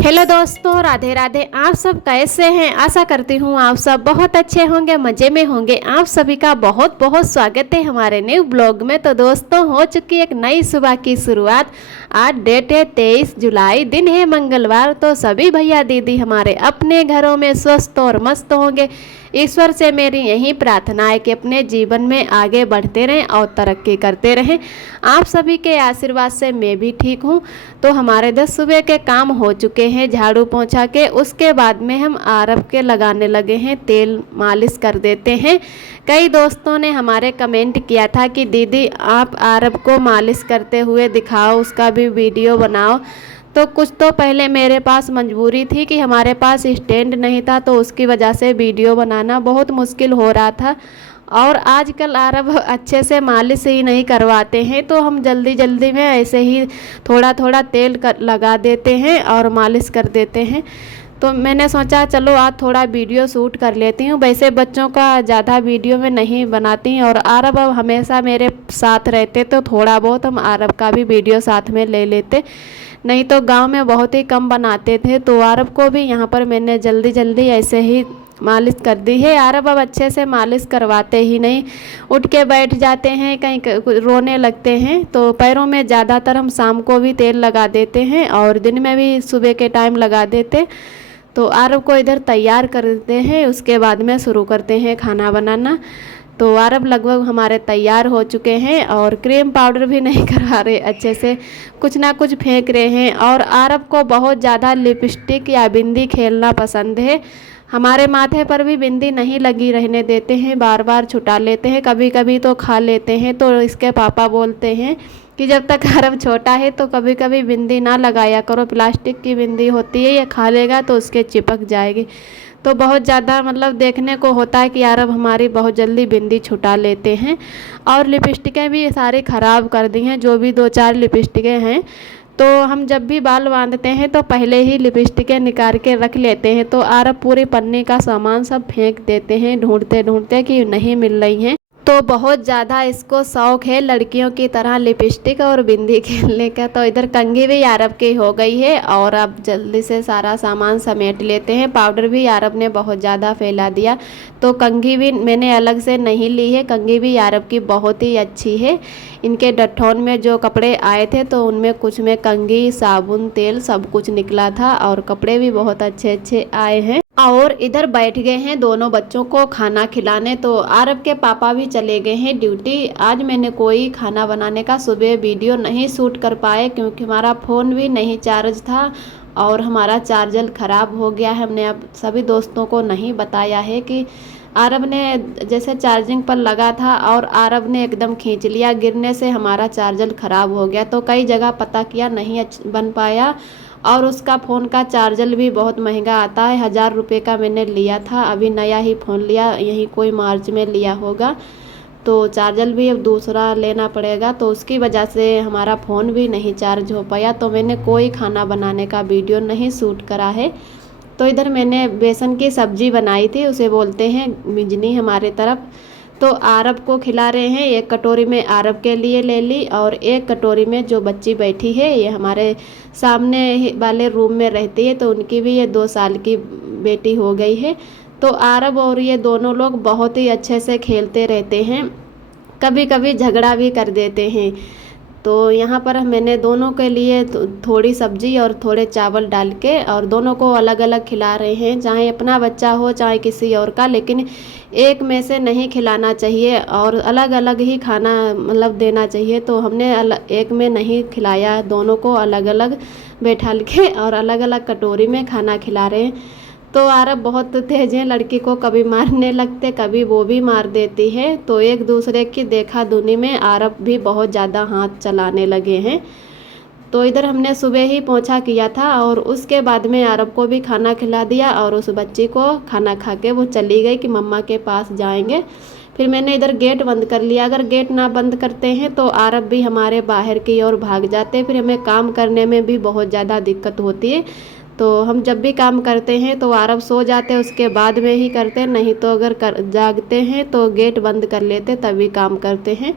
Hello दोस्तों, राधे राधे। आप सब कैसे हैं? आशा करती हूँ आप सब बहुत अच्छे होंगे, मज़े में होंगे। आप सभी का बहुत बहुत स्वागत है हमारे न्यू ब्लॉग में। तो दोस्तों, हो चुकी एक नई सुबह की शुरुआत। आज डेट है 23 जुलाई, दिन है मंगलवार। तो सभी भैया दीदी हमारे अपने घरों में स्वस्थ और मस्त होंगे। ईश्वर से मेरी यही प्रार्थना है कि अपने जीवन में आगे बढ़ते रहें और तरक्की करते रहें। आप सभी के आशीर्वाद से मैं भी ठीक हूँ। तो हमारे 10 सुबह के काम हो चुके हैं झाड़ू पोंछा के। उसके बाद में हम आरव के लगाने लगे हैं, तेल मालिश कर देते हैं। कई दोस्तों ने हमारे कमेंट किया था कि दीदी आप आरव को मालिश करते हुए दिखाओ, उसका भी वीडियो बनाओ। तो कुछ तो पहले मेरे पास मजबूरी थी कि हमारे पास स्टैंड नहीं था, तो उसकी वजह से वीडियो बनाना बहुत मुश्किल हो रहा था। और आजकल आरव अच्छे से मालिश ही नहीं करवाते हैं, तो हम जल्दी जल्दी में ऐसे ही थोड़ा थोड़ा तेल लगा देते हैं और मालिश कर देते हैं। तो मैंने सोचा चलो आज थोड़ा वीडियो शूट कर लेती हूँ। वैसे बच्चों का ज़्यादा वीडियो में नहीं बनाती, और आरव अब हमेशा मेरे साथ रहते तो थोड़ा बहुत हम आरव का भी वीडियो साथ में ले लेते, नहीं तो गांव में बहुत ही कम बनाते थे। तो आरव को भी यहाँ पर मैंने जल्दी जल्दी ऐसे ही मालिश कर दी है। आरव अब अच्छे से मालिश करवाते ही नहीं, उठ के बैठ जाते हैं, कहीं रोने लगते हैं। तो पैरों में ज़्यादातर हम शाम को भी तेल लगा देते हैं और दिन में भी सुबह के टाइम लगा देते। तो आरव को इधर तैयार कर देते हैं, उसके बाद में शुरू करते हैं खाना बनाना। तो आरव लगभग हमारे तैयार हो चुके हैं और क्रीम पाउडर भी नहीं करवा रहे, अच्छे से कुछ ना कुछ फेंक रहे हैं। और आरव को बहुत ज़्यादा लिपस्टिक या बिंदी खेलना पसंद है। हमारे माथे पर भी बिंदी नहीं लगी रहने देते हैं, बार बार छुटा लेते हैं, कभी कभी तो खा लेते हैं। तो इसके पापा बोलते हैं कि जब तक आरव छोटा है तो कभी कभी बिंदी ना लगाया करो, प्लास्टिक की बिंदी होती है, ये खा लेगा तो उसके चिपक जाएगी। तो बहुत ज़्यादा मतलब देखने को होता है कि आरव हमारी बहुत जल्दी बिंदी छुटा लेते हैं। और लिपस्टिकें भी सारी ख़राब कर दी हैं, जो भी 2-4 लिपस्टिकें हैं। तो हम जब भी बाल बांधते हैं तो पहले ही लिपस्टिकें निकाल के रख लेते हैं। तो आरव पूरी पन्नी का सामान सब फेंक देते हैं ढूंढते ढूंढते कि नहीं मिल रही हैं। तो बहुत ज़्यादा इसको शौक़ है लड़कियों की तरह लिपस्टिक और बिंदी खेलने का। तो इधर कंघी भी आरव की हो गई है और अब जल्दी से सारा सामान समेट लेते हैं। पाउडर भी आरव ने बहुत ज़्यादा फैला दिया, तो कंघी भी मैंने अलग से नहीं ली है। कंघी भी आरव की बहुत ही अच्छी है। इनके डठौन में जो कपड़े आए थे तो उनमें कुछ में कंघी, साबुन, तेल सब कुछ निकला था और कपड़े भी बहुत अच्छे अच्छे आए हैं। और इधर बैठ गए हैं दोनों बच्चों को खाना खिलाने। तो आरव के पापा भी चले गए हैं ड्यूटी। आज मैंने कोई खाना बनाने का सुबह वीडियो नहीं शूट कर पाए, क्योंकि हमारा फ़ोन भी नहीं चार्ज था और हमारा चार्जर ख़राब हो गया है। हमने अब सभी दोस्तों को नहीं बताया है कि आरव ने जैसे चार्जिंग पर लगा था और आरव ने एकदम खींच लिया, गिरने से हमारा चार्जर ख़राब हो गया। तो कई जगह पता किया, नहीं बन पाया। और उसका फ़ोन का चार्जर भी बहुत महंगा आता है, 1000 रुपये का मैंने लिया था। अभी नया ही फ़ोन लिया, यही कोई मार्च में लिया होगा। तो चार्जर भी अब दूसरा लेना पड़ेगा, तो उसकी वजह से हमारा फ़ोन भी नहीं चार्ज हो पाया। तो मैंने कोई खाना बनाने का वीडियो नहीं शूट करा है। तो इधर मैंने बेसन की सब्ज़ी बनाई थी, उसे बोलते हैं मिजनी हमारे तरफ। तो आरव को खिला रहे हैं। एक कटोरी में आरव के लिए ले ली और एक कटोरी में जो बच्ची बैठी है, ये हमारे सामने वाले रूम में रहती है, तो उनकी भी ये 2 साल की बेटी हो गई है। तो आरव और ये दोनों लोग बहुत ही अच्छे से खेलते रहते हैं, कभी कभी झगड़ा भी कर देते हैं। तो यहाँ पर मैंने दोनों के लिए थोड़ी सब्जी और थोड़े चावल डाल के और दोनों को अलग अलग खिला रहे हैं, चाहे अपना बच्चा हो चाहे किसी और का, लेकिन एक में से नहीं खिलाना चाहिए और अलग अलग ही खाना मतलब देना चाहिए। तो हमने एक में नहीं खिलाया, दोनों को अलग अलग बैठा के और अलग अलग कटोरी में खाना खिला रहे हैं। तो आरव बहुत तेज है, लड़की को कभी मारने लगते, कभी वो भी मार देती है। तो एक दूसरे की देखा दुनी में आरव भी बहुत ज़्यादा हाथ चलाने लगे हैं। तो इधर हमने सुबह ही पोंछा किया था और उसके बाद में आरव को भी खाना खिला दिया और उस बच्ची को खाना खा के वो चली गई कि मम्मा के पास जाएंगे। फिर मैंने इधर गेट बंद कर लिया। अगर गेट ना बंद करते हैं तो आरव भी हमारे बाहर की ओर भाग जाते, फिर हमें काम करने में भी बहुत ज़्यादा दिक्कत होती है। तो हम जब भी काम करते हैं तो आरव सो जाते, उसके बाद में ही करते, नहीं तो अगर जागते हैं तो गेट बंद कर लेते तभी काम करते हैं।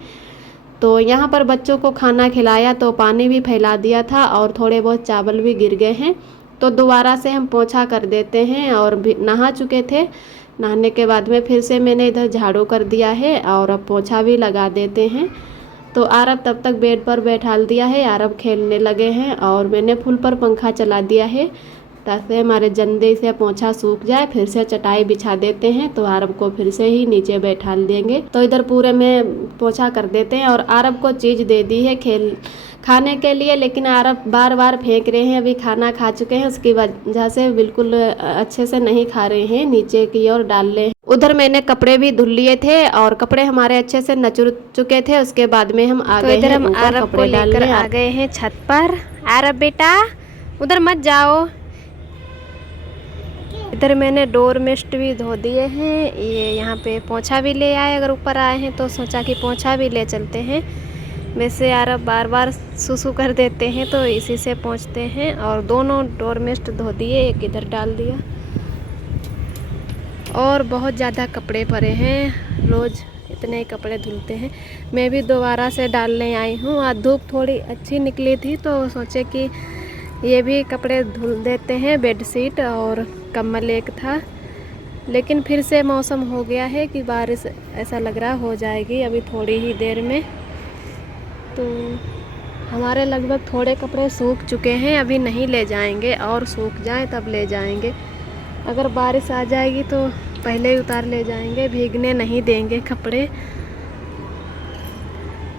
तो यहाँ पर बच्चों को खाना खिलाया तो पानी भी फैला दिया था और थोड़े बहुत चावल भी गिर गए हैं। तो दोबारा से हम पोंछा कर देते हैं। और भी नहा चुके थे, नहाने के बाद में फिर से मैंने इधर झाड़ू कर दिया है और अब पोंछा भी लगा देते हैं। तो आरब तब तक बेड पर बैठाल दिया है, आरब खेलने लगे हैं और मैंने फुल पर पंखा चला दिया है ताकि हमारे जल्दी से पोंछा सूख जाए। फिर से चटाई बिछा देते हैं, तो आरब को फिर से ही नीचे बैठाल देंगे। तो इधर पूरे में पोंछा कर देते हैं और आरब को चीज़ दे दी है खाने के लिए, लेकिन आरब बार बार फेंक रहे हैं। अभी खाना खा चुके हैं, उसकी वजह से बिल्कुल अच्छे से नहीं खा रहे हैं, नीचे की ओर डाल रहे हैं। उधर मैंने कपड़े भी धुल लिए थे और कपड़े हमारे अच्छे से नचुर चुके थे। उसके बाद में हम आ गए, इधर हम आरब को लेकर आ गए हैं छत पर। आरब बेटा उधर मत जाओ। इधर मैंने डोर मेस्ट भी धो दिए हैं, ये यहाँ पे पोंछा भी ले आए। अगर ऊपर आए हैं तो सोचा कि पोंछा भी ले चलते हैं। वैसे आरब बार बार सुसु कर देते हैं तो इसी से पोंछते हैं। और दोनों डोर मेस्ट धो दिए, एक इधर डाल दिया। और बहुत ज़्यादा कपड़े पड़े हैं, रोज़ इतने ही कपड़े धुलते हैं। मैं भी दोबारा से डालने आई हूँ। आज धूप थोड़ी अच्छी निकली थी तो सोचे कि ये भी कपड़े धुल देते हैं। बेडशीट और कम्बल एक था, लेकिन फिर से मौसम हो गया है कि बारिश ऐसा लग रहा हो जाएगी अभी थोड़ी ही देर में। तो हमारे लगभग थोड़े कपड़े सूख चुके हैं, अभी नहीं ले जाएंगे और सूख जाए तब ले जाएंगे। अगर बारिश आ जाएगी तो पहले ही उतार ले जाएंगे, भीगने नहीं देंगे कपड़े।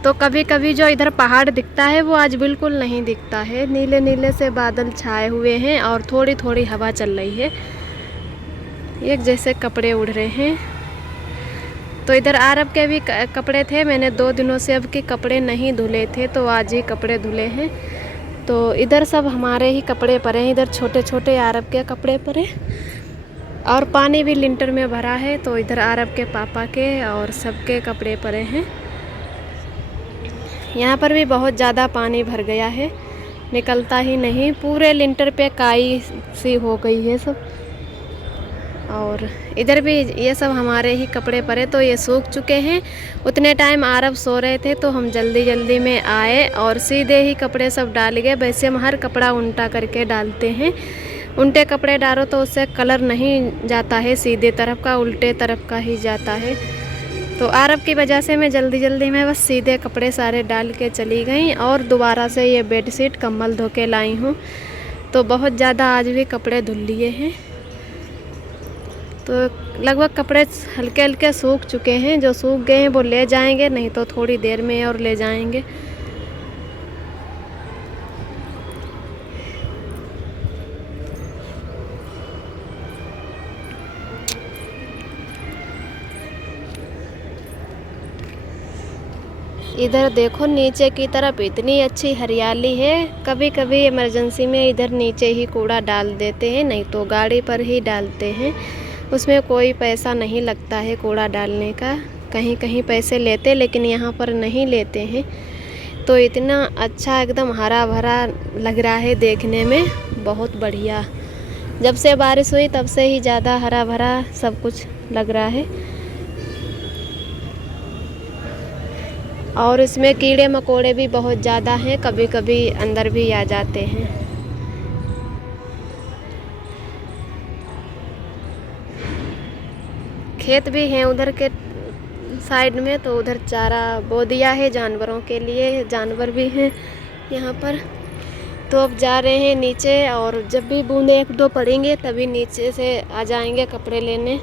तो कभी कभी जो इधर पहाड़ दिखता है वो आज बिल्कुल नहीं दिखता है, नीले नीले से बादल छाए हुए हैं और थोड़ी थोड़ी हवा चल रही है, एक जैसे कपड़े उड़ रहे हैं। तो इधर आरब के भी कपड़े थे, मैंने 2 दिनों से अब के कपड़े नहीं धुले थे तो आज ही कपड़े धुले हैं। तो इधर सब हमारे ही कपड़े पड़े हैं, इधर छोटे छोटे आरब के कपड़े पड़े और पानी भी लिंटर में भरा है। तो इधर आरब के पापा के और सबके कपड़े पड़े हैं। यहाँ पर भी बहुत ज़्यादा पानी भर गया है, निकलता ही नहीं, पूरे लिंटर पे काई सी हो गई है सब। और इधर भी ये सब हमारे ही कपड़े पड़े तो ये सूख चुके हैं। उतने टाइम आरब सो रहे थे तो हम जल्दी जल्दी में आए और सीधे ही कपड़े सब डाल गए। वैसे हम हर कपड़ा उल्टा करके डालते हैं, उल्टे कपड़े डालो तो उससे कलर नहीं जाता है सीधे तरफ का, उल्टे तरफ का ही जाता है। तो आरब की वजह से मैं जल्दी जल्दी में बस सीधे कपड़े सारे डाल के चली गई और दोबारा से ये बेडशीट कम्बल धो के लाई हूँ। तो बहुत ज़्यादा आज भी कपड़े धुल लिए हैं। तो लगभग कपड़े हल्के हल्के सूख चुके हैं, जो सूख गए हैं वो ले जाएंगे, नहीं तो थोड़ी देर में और ले जाएंगे। इधर देखो नीचे की तरफ इतनी अच्छी हरियाली है। कभी कभी इमरजेंसी में इधर नीचे ही कूड़ा डाल देते हैं, नहीं तो गाड़ी पर ही डालते हैं। उसमें कोई पैसा नहीं लगता है कूड़ा डालने का, कहीं कहीं पैसे लेते लेकिन यहाँ पर नहीं लेते हैं। तो इतना अच्छा एकदम हरा भरा लग रहा है देखने में, बहुत बढ़िया। जब से बारिश हुई तब से ही ज़्यादा हरा भरा सब कुछ लग रहा है। और इसमें कीड़े मकोड़े भी बहुत ज़्यादा हैं, कभी कभी अंदर भी आ जाते हैं। खेत भी हैं उधर के साइड में, तो उधर चारा बो दिया है जानवरों के लिए, जानवर भी हैं यहाँ पर। तो अब जा रहे हैं नीचे और जब भी बूंदे 1-2 पड़ेंगे तभी नीचे से आ जाएंगे कपड़े लेने।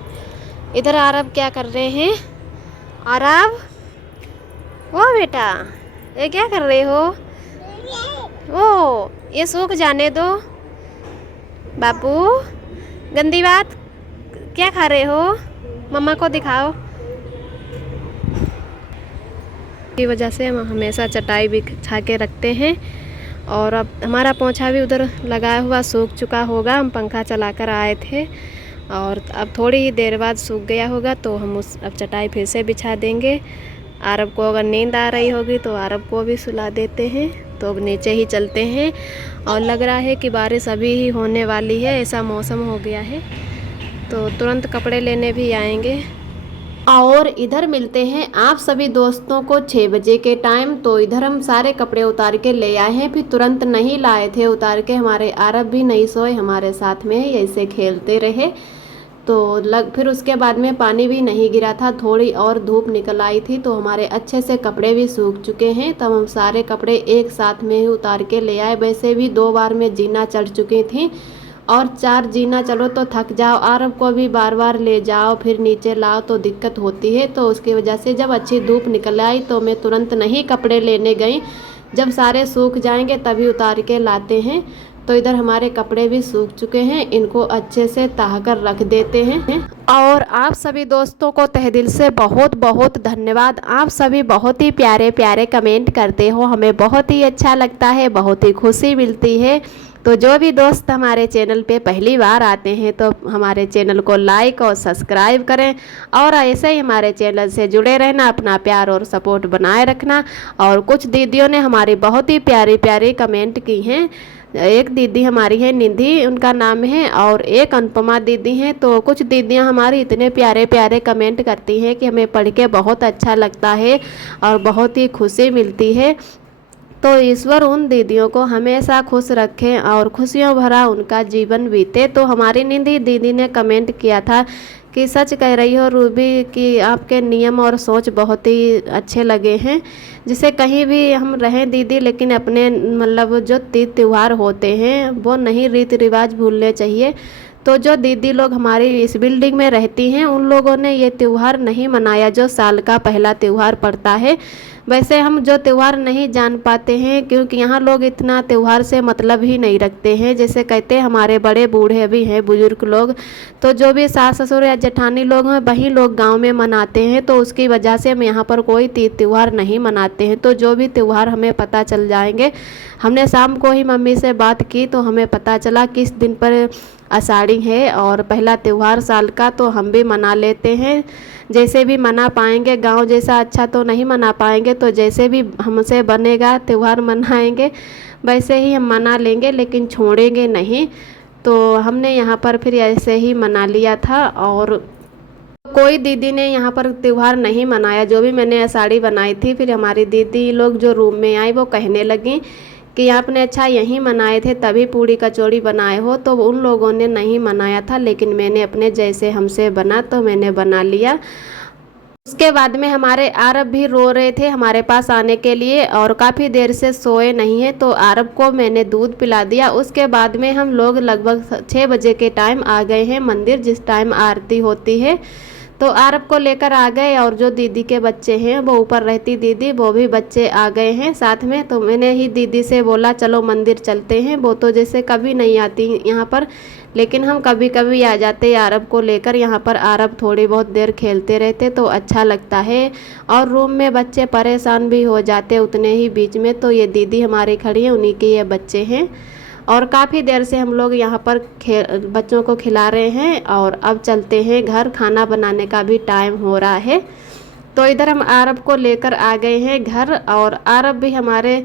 इधर आरब क्या कर रहे हैं? आरब वो बेटा ये क्या कर रहे हो? वो ये सूख जाने दो बापू, गंदी बात। क्या खा रहे हो? मम्मा को दिखाओ। की वजह से हम हमेशा चटाई बिछा के रखते हैं। और अब हमारा पोंछा भी उधर लगाया हुआ सूख चुका होगा, हम पंखा चलाकर आए थे और अब थोड़ी ही देर बाद सूख गया होगा। तो हम अब चटाई फिर से बिछा देंगे। आरब को अगर नींद आ रही होगी तो आरब को भी सुला देते हैं। तो अब नीचे ही चलते हैं और लग रहा है कि बारिश अभी ही होने वाली है, ऐसा मौसम हो गया है। तो तुरंत कपड़े लेने भी आएंगे। और इधर मिलते हैं आप सभी दोस्तों को 6 बजे के टाइम। तो इधर हम सारे कपड़े उतार के ले आए हैं, फिर तुरंत नहीं लाए थे उतार के। हमारे आरब भी नहीं सोए, हमारे साथ में ऐसे खेलते रहे। तो फिर उसके बाद में पानी भी नहीं गिरा था, थोड़ी और धूप निकल आई थी, तो हमारे अच्छे से कपड़े भी सूख चुके हैं। तब हम सारे कपड़े एक साथ में ही उतार के ले आए। वैसे भी 2 बार में जीना चढ़ चुकी थी, और 4 जीना चलो तो थक जाओ, आरब को भी बार बार ले जाओ फिर नीचे लाओ तो दिक्कत होती है। तो उसकी वजह से जब अच्छी धूप निकल आई तो मैं तुरंत नहीं कपड़े लेने गई, जब सारे सूख जाएंगे तभी उतार के लाते हैं। तो इधर हमारे कपड़े भी सूख चुके हैं, इनको अच्छे से तह कर रख देते हैं। और आप सभी दोस्तों को तहे दिल से बहुत बहुत धन्यवाद। आप सभी बहुत ही प्यारे प्यारे कमेंट करते हो, हमें बहुत ही अच्छा लगता है, बहुत ही खुशी मिलती है। तो जो भी दोस्त हमारे चैनल पे पहली बार आते हैं तो हमारे चैनल को लाइक और सब्सक्राइब करें, और ऐसे ही हमारे चैनल से जुड़े रहना, अपना प्यार और सपोर्ट बनाए रखना। और कुछ दीदियों ने हमारी बहुत ही प्यारी प्यारी कमेंट की हैं। एक दीदी हमारी है निधि, उनका नाम है, और एक अनुपमा दीदी हैं। तो कुछ दीदियां हमारी इतने प्यारे प्यारे कमेंट करती हैं कि हमें पढ़ के बहुत अच्छा लगता है और बहुत ही खुशी मिलती है। तो ईश्वर उन दीदियों को हमेशा खुश रखें और खुशियों भरा उनका जीवन बीते। तो हमारी निधि दीदी ने कमेंट किया था कि सच कह रही हो रूबी कि आपके नियम और सोच बहुत ही अच्छे लगे हैं। जिसे कहीं भी हम रहें दीदी, लेकिन अपने मतलब जो तीज त्यौहार होते हैं वो नहीं रीति रिवाज भूलने चाहिए। तो जो दीदी लोग हमारी इस बिल्डिंग में रहती हैं उन लोगों ने ये त्यौहार नहीं मनाया जो साल का पहला त्यौहार पड़ता है। वैसे हम जो त्यौहार नहीं जान पाते हैं क्योंकि यहाँ लोग इतना त्यौहार से मतलब ही नहीं रखते हैं। जैसे कहते हैं हमारे बड़े बूढ़े भी हैं, बुजुर्ग लोग, तो जो भी सास ससुर या जेठानी लोग हैं वही लोग गांव में मनाते हैं। तो उसकी वजह से हम यहाँ पर कोई तीज त्यौहार नहीं मनाते हैं। तो जो भी त्यौहार हमें पता चल जाएंगे, हमने शाम को ही मम्मी से बात की तो हमें पता चला किस दिन पर आषाढ़ी है और पहला त्यौहार साल का, तो हम भी मना लेते हैं। जैसे भी मना पाएंगे, गांव जैसा अच्छा तो नहीं मना पाएंगे, तो जैसे भी हमसे बनेगा त्यौहार मनाएंगे वैसे ही हम मना लेंगे, लेकिन छोड़ेंगे नहीं। तो हमने यहाँ पर फिर ऐसे ही मना लिया था। और कोई दीदी ने यहाँ पर त्यौहार नहीं मनाया। जो भी मैंने आषाढ़ी बनाई थी, फिर हमारी दीदी लोग जो रूम में आई वो कहने लगी कि आपने अच्छा यहीं मनाए थे तभी पूड़ी कचौड़ी बनाए हो। तो उन लोगों ने नहीं मनाया था, लेकिन मैंने अपने जैसे हमसे बना तो मैंने बना लिया। उसके बाद में हमारे आरब भी रो रहे थे हमारे पास आने के लिए और काफ़ी देर से सोए नहीं है, तो आरब को मैंने दूध पिला दिया। उसके बाद में हम लोग लगभग 6 बजे के टाइम आ गए हैं मंदिर, जिस टाइम आरती होती है। तो आरब को लेकर आ गए, और जो दीदी के बच्चे हैं वो ऊपर रहती दीदी, वो भी बच्चे आ गए हैं साथ में। तो मैंने ही दीदी से बोला चलो मंदिर चलते हैं। वो तो जैसे कभी नहीं आती यहाँ पर, लेकिन हम कभी कभी आ जाते आरब को लेकर यहाँ पर। आरब थोड़ी बहुत देर खेलते रहते तो अच्छा लगता है, और रूम में बच्चे परेशान भी हो जाते उतने ही बीच में। तो ये दीदी हमारी खड़ी है, उन्हीं के ये बच्चे हैं। और काफ़ी देर से हम लोग यहाँ पर बच्चों को खिला रहे हैं, और अब चलते हैं घर, खाना बनाने का भी टाइम हो रहा है। तो इधर हम आरब को लेकर आ गए हैं घर, और आरब भी हमारे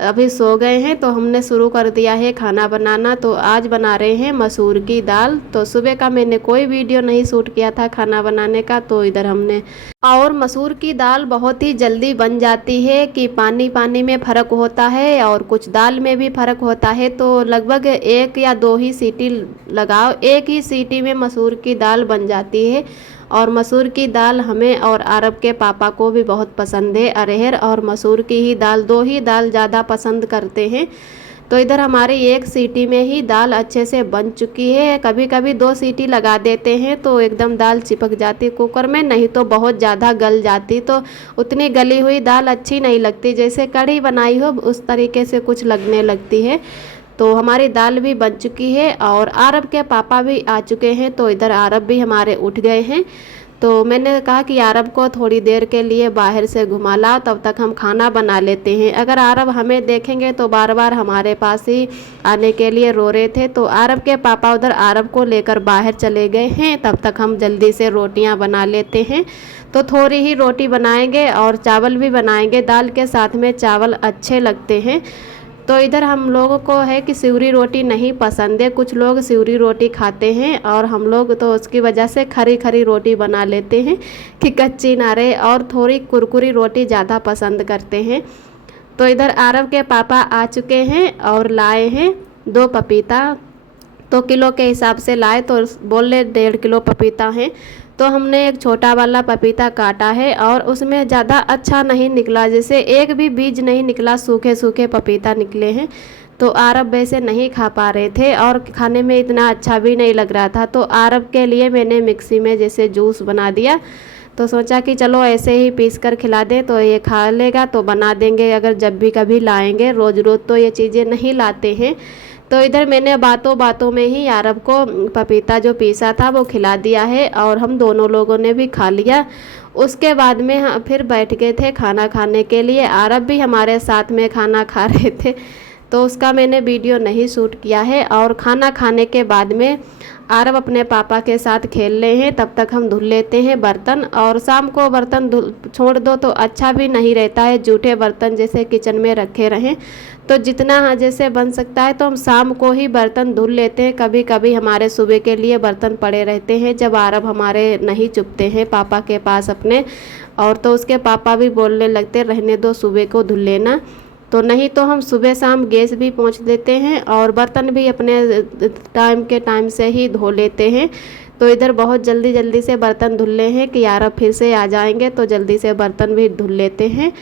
अभी सो गए हैं। तो हमने शुरू कर दिया है खाना बनाना। तो आज बना रहे हैं मसूर की दाल। तो सुबह का मैंने कोई वीडियो नहीं शूट किया था खाना बनाने का, तो इधर हमने, और मसूर की दाल बहुत ही जल्दी बन जाती है कि पानी पानी में फ़र्क होता है और कुछ दाल में भी फ़र्क होता है। तो लगभग 1 या 2 ही सीटी लगाओ, 1 ही सीटी में मसूर की दाल बन जाती है। और मसूर की दाल हमें और आरब के पापा को भी बहुत पसंद है। अरहर और मसूर की ही दाल, 2 ही दाल ज़्यादा पसंद करते हैं। तो इधर हमारी 1 सीटी में ही दाल अच्छे से बन चुकी है। कभी कभी 2 सीटी लगा देते हैं तो एकदम दाल चिपक जाती कुकर में, नहीं तो बहुत ज़्यादा गल जाती। तो उतनी गली हुई दाल अच्छी नहीं लगती, जैसे कढ़ी बनाई हो उस तरीके से कुछ लगने लगती है। तो हमारी दाल भी बन चुकी है, और आरब के पापा भी आ चुके हैं। तो इधर आरब भी हमारे उठ गए हैं। तो मैंने कहा कि आरब को थोड़ी देर के लिए बाहर से घुमा लाओ, तब तक हम खाना बना लेते हैं। अगर आरब हमें देखेंगे तो बार बार हमारे पास ही आने के लिए रो रहे थे। तो आरब के पापा उधर आरब को लेकर बाहर चले गए हैं, तब तक हम जल्दी से रोटियां बना लेते हैं। तो थोड़ी ही रोटी बनाएंगे और चावल भी बनाएंगे, दाल के साथ में चावल अच्छे लगते हैं। तो इधर हम लोगों को है कि सिवरी रोटी नहीं पसंद है, कुछ लोग सिवरी रोटी खाते हैं और हम लोग तो उसकी वजह से खरी खरी रोटी बना लेते हैं कि कच्ची ना रहे, और थोड़ी कुरकुरी रोटी ज़्यादा पसंद करते हैं। तो इधर आरव के पापा आ चुके हैं और लाए हैं 2 पपीता। तो किलो के हिसाब से लाए तो बोले 1.5 किलो पपीता है। तो हमने एक छोटा वाला पपीता काटा है और उसमें ज़्यादा अच्छा नहीं निकला, जैसे एक भी बीज नहीं निकला, सूखे सूखे पपीता निकले हैं। तो आरब वैसे नहीं खा पा रहे थे और खाने में इतना अच्छा भी नहीं लग रहा था। तो आरब के लिए मैंने मिक्सी में जैसे जूस बना दिया। तो सोचा कि चलो ऐसे ही पीस कर खिला दें तो ये खा लेगा, तो बना देंगे अगर जब भी कभी लाएंगे, रोज़ रोज़ तो ये चीज़ें नहीं लाते हैं। तो इधर मैंने बातों बातों में ही आरब को पपीता जो पीसा था वो खिला दिया है और हम दोनों लोगों ने भी खा लिया। उसके बाद में फिर बैठ गए थे खाना खाने के लिए। आरब भी हमारे साथ में खाना खा रहे थे, तो उसका मैंने वीडियो नहीं शूट किया है। और खाना खाने के बाद में आरब अपने पापा के साथ खेल रहे हैं, तब तक हम धुल लेते हैं बर्तन। और शाम को बर्तन छोड़ दो तो अच्छा भी नहीं रहता है, जूठे बर्तन जैसे किचन में रखे रहें। तो जितना जैसे बन सकता है तो हम शाम को ही बर्तन धुल लेते हैं। कभी कभी हमारे सुबह के लिए बर्तन पड़े रहते हैं जब आरब हमारे नहीं चुपते हैं पापा के पास अपने, और तो उसके पापा भी बोलने लगते रहने दो सुबह को धुल लेना। तो नहीं तो हम सुबह शाम गैस भी पोंछ देते हैं और बर्तन भी अपने टाइम के टाइम से ही धो लेते हैं। तो इधर बहुत जल्दी जल्दी से बर्तन धुल ले हैं कि यार फिर से आ जाएंगे, तो जल्दी से बर्तन भी धुल लेते हैं।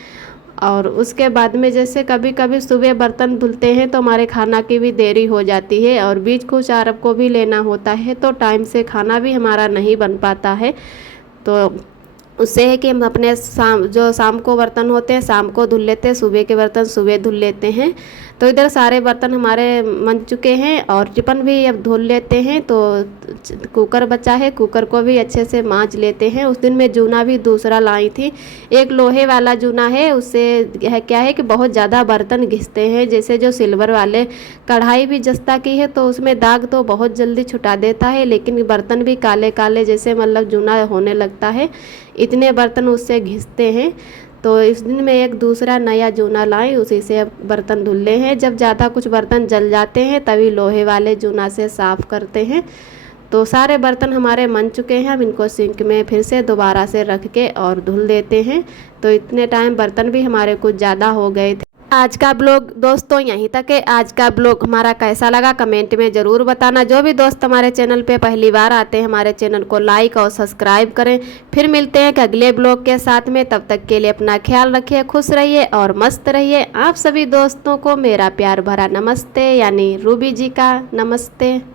और उसके बाद में जैसे कभी कभी सुबह बर्तन धुलते हैं तो हमारे खाना की भी देरी हो जाती है और बीच कुछ आरब को भी लेना होता है, तो टाइम से खाना भी हमारा नहीं बन पाता है। तो उससे है कि हम अपने शाम को बर्तन होते हैं शाम को धुल लेते हैं, सुबह के बर्तन सुबह धुल लेते हैं। तो इधर सारे बर्तन हमारे बन चुके हैं और टिफिन भी अब धुल लेते हैं। तो कुकर बचा है, कुकर को भी अच्छे से मांज लेते हैं। उस दिन मैं जूना भी दूसरा लाई थी, एक लोहे वाला जूना है, उससे क्या है कि बहुत ज़्यादा बर्तन घिसते हैं। जैसे जो सिल्वर वाले कढ़ाई भी जस्ता की है तो उसमें दाग तो बहुत जल्दी छुटा देता है, लेकिन बर्तन भी काले काले जैसे मतलब जूना होने लगता है, इतने बर्तन उससे घिसते हैं। तो इस दिन में एक दूसरा नया जूना लाई, उसी से अब बर्तन धुलने हैं। जब ज़्यादा कुछ बर्तन जल जाते हैं तभी लोहे वाले जूना से साफ़ करते हैं। तो सारे बर्तन हमारे मन चुके हैं, अब इनको सिंक में फिर से दोबारा से रख के और धुल देते हैं। तो इतने टाइम बर्तन भी हमारे कुछ ज़्यादा हो गए थे। आज का ब्लॉग दोस्तों यहीं तक है। आज का ब्लॉग हमारा कैसा लगा कमेंट में ज़रूर बताना। जो भी दोस्त हमारे चैनल पे पहली बार आते हैं हमारे चैनल को लाइक और सब्सक्राइब करें। फिर मिलते हैं अगले ब्लॉग के साथ में, तब तक के लिए अपना ख्याल रखिए, खुश रहिए और मस्त रहिए। आप सभी दोस्तों को मेरा प्यार भरा नमस्ते, यानी रूबी जी का नमस्ते।